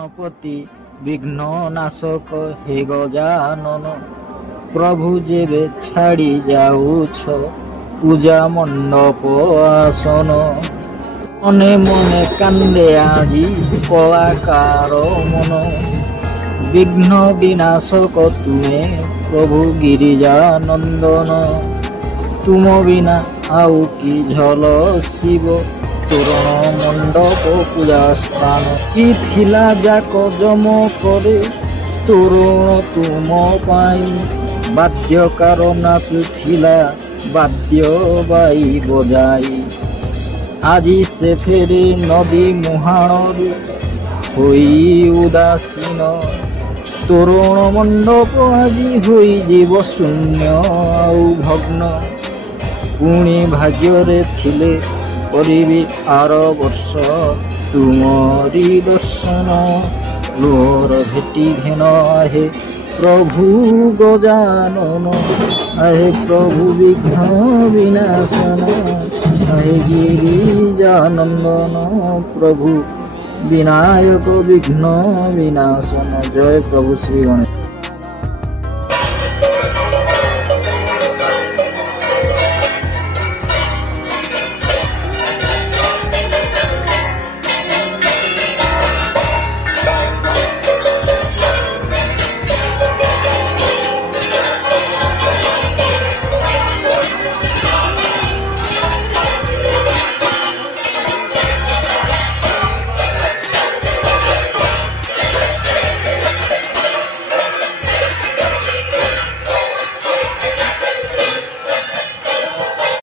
ଗଣପତି ବିଘ୍ନ ନାଶକ ହେ ଗଜାନନ, ପ୍ରଭୁ ଯେବେ ଛାଡ଼ି ଯାଉଛ ପୂଜା ମଣ୍ଡପ ଆସନ। ମନେ ମନେ କାନ୍ଦେ ଆଜି କଳାକାର ମନ, ବିଘ୍ନ ବିନାଶକ ତୁମେ ପ୍ରଭୁ ଗିରିଜା ନନ୍ଦନ। ତୁମ ବିନା ଆଉ କି ଝଲସିବ ତୋରଣ ମଣ୍ଡପ ପୂଜା ସ୍ଥାନ। କି ଥିଲା ଯାକ ଜମ କରେ ତୋରଣ ତୁମ ପାଇଁ, ବାଦ୍ୟକାର ନାଚୁଥିଲା ବାଦ୍ୟ ବାଇ ବଜାଇ। ଆଜି ସେ ଫେରି ନଦୀ ମୁହାଣରୁ ହୋଇ ଉଦାସୀନ, ତୋରଣ ମଣ୍ଡପ ଆଜି ହୋଇଯିବ ଶୂନ୍ୟ ଆଉ ଭଗ୍ନ। ପୁଣି ଭାଗ୍ୟରେ ଥିଲେ କରିବି ଆର ବର୍ଷ ତୁମରି ଦର୍ଶନ। ଲୋର ଭେଟି ଘେନ ଆହେ ପ୍ରଭୁ ଗଜାନନ, ଆହେ ପ୍ରଭୁ ବିଘ୍ନ ବିନାଶନ, ଆହେ ଗିରିଜାନନ୍ଦନ ପ୍ରଭୁ ବିନାୟକ ବିଘ୍ନ ବିନାଶନ। ଜୟ ପ୍ରଭୁ ଶ୍ରୀ ଗଣେଶ।